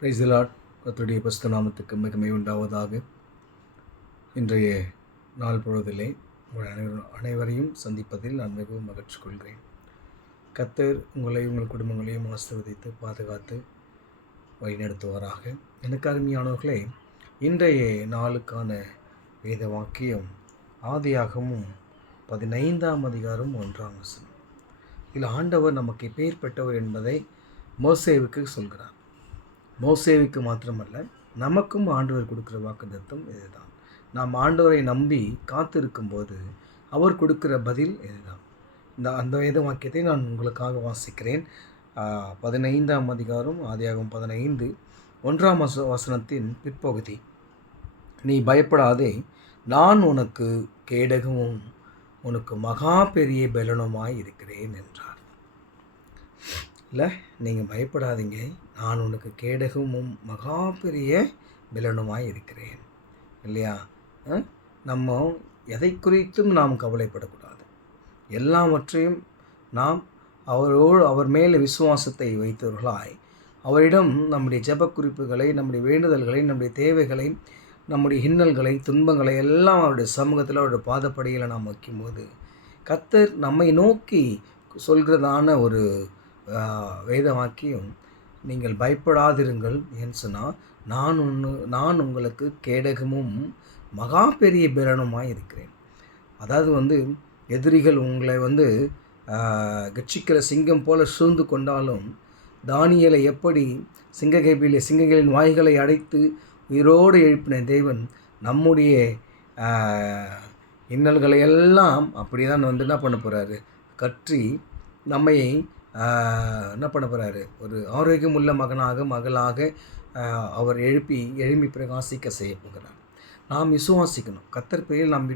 Praise the Lord. கர்த்தருடைய பரிசுத்த நாமத்துக்கு மகிமை உண்டாவதாக. இன்றைய நாள் பொழுதிலே உங்கள் அனைவரையும் சந்திப்பதில் நான் மிகவும் மகிழ்ச்சி கொள்கிறேன். கர்த்தர் உங்களையும் உங்கள் குடும்பங்களையும் ஆசீர்வதித்து பாதுகாத்து வழிநடத்துவாராக. எனக்கு அருமையானவர்களே, இன்றைய நாளுக்கான வேத வாக்கியம் ஆதியாகமம் 15ஆம் அதிகாரம் 1ஆம் வசனம். இதில் ஆண்டவர் நமக்கு எப்பேற்பட்டவர் என்பதை மோசேவுக்கு சொல்கிறார். மோசேவுக்கு மாத்திரமல்ல, நமக்கும் ஆண்டவர் கொடுக்குற வாக்குத்தத்தம் இதுதான். நாம் ஆண்டவரை நம்பி காத்திருக்கும்போது அவர் கொடுக்குற பதில் இதுதான். அந்த வேத வாக்கியத்தை நான் உங்களுக்காக வாசிக்கிறேன். 15ஆம் அதிகாரம் ஆதியாகமம் 15 1ஆம் வசனத்தின் பிற்பகுதி. நீ பயப்படாதே, நான் உனக்கு கேடகமும் உனக்கு மகா பெரிய பெலனுமாய் இருக்கிறேன் என்றார். இல்லை, நீங்கள் பயப்படாதீங்க, நான் உனக்கு கேடகமும் மகா பெரிய பெலனுமாய் இருக்கிறேன். இல்லையா? நம்ம எதை குறித்தும் நாம் கவலைப்படக்கூடாது. எல்லாவற்றையும் நாம் அவர் மேலே விசுவாசத்தை வைத்தவர்களாய் அவரிடம் நம்முடைய ஜெப குறிப்புகளை, நம்முடைய வேண்டுதல்களை, நம்முடைய தேவைகளை, நம்முடைய இன்னல்களை, துன்பங்களை எல்லாம் அவருடைய சமூகத்தில், அவருடைய பாதப்படியில் நாம் வைக்கும்போது கர்த்தர் நம்மை நோக்கி சொல்கிறதான ஒரு வேத வாக்கியம், நீங்கள் பயப்படாதிருங்கள் என்று சொன்னால், நான் உங்களுக்கு கேடகமும் மகா பெரிய பெலனுமாய் இருக்கிறேன். அதாவது எதிரிகள் உங்களை கட்சிக்கிற சிங்கம் போல சூழ்ந்து கொண்டாலும், தானியேலை எப்படி சிங்கங்களின் வாய்களை அடைத்து உயிரோடு எழுப்பின தேவன் நம்முடைய இன்னல்களை எல்லாம் அப்படி தான் என்ன பண்ண போகிறாரு, கற்றி நம்மை என்ன பண்ண போகிறாரு, ஒரு ஆரோக்கியம் உள்ள மகளாக அவர் எழுப்பி பிரகாசிக்க செய்ய போகிறார். நாம் விசுவாசிக்கணும். கர்த்தர் பேரில் நாம்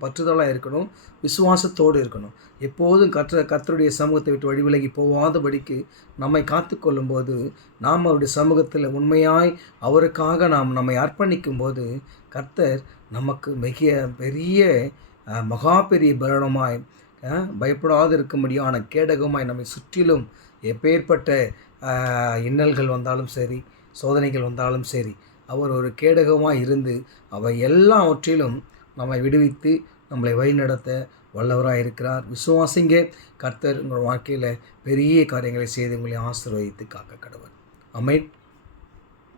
பற்றுதலாக இருக்கணும், விசுவாசத்தோடு இருக்கணும். எப்போதும் கர்த்தருடைய சமூகத்தை விட்டு வழிவிலகி போகாதபடிக்கு நம்மை காத்து கொள்ளும்போது, நாம் அவருடைய சமூகத்தில் உண்மையாய் அவருக்காக நாம் நம்மை அர்ப்பணிக்கும் போது கர்த்தர் நமக்கு மிக பெரிய மகா பெரிய பலனமாய், பயப்படாது இருக்கும்படியான கேடகமாய் நம்மை சுற்றிலும் எப்பேற்பட்ட இன்னல்கள் வந்தாலும் சரி, சோதனைகள் வந்தாலும் சரி, அவர் ஒரு கேடகமாக இருந்து அவை எல்லாவற்றிலும் நம்மை விடுவித்து நம்மளை வழிநடத்த வல்லவராக இருக்கிறார். விசுவாசிங்க, கர்த்தர் உங்கள் வாழ்க்கையில் பெரிய காரியங்களை செய்து உங்களை ஆசீர்வதித்து காக்க கடவுள். ஆமென்.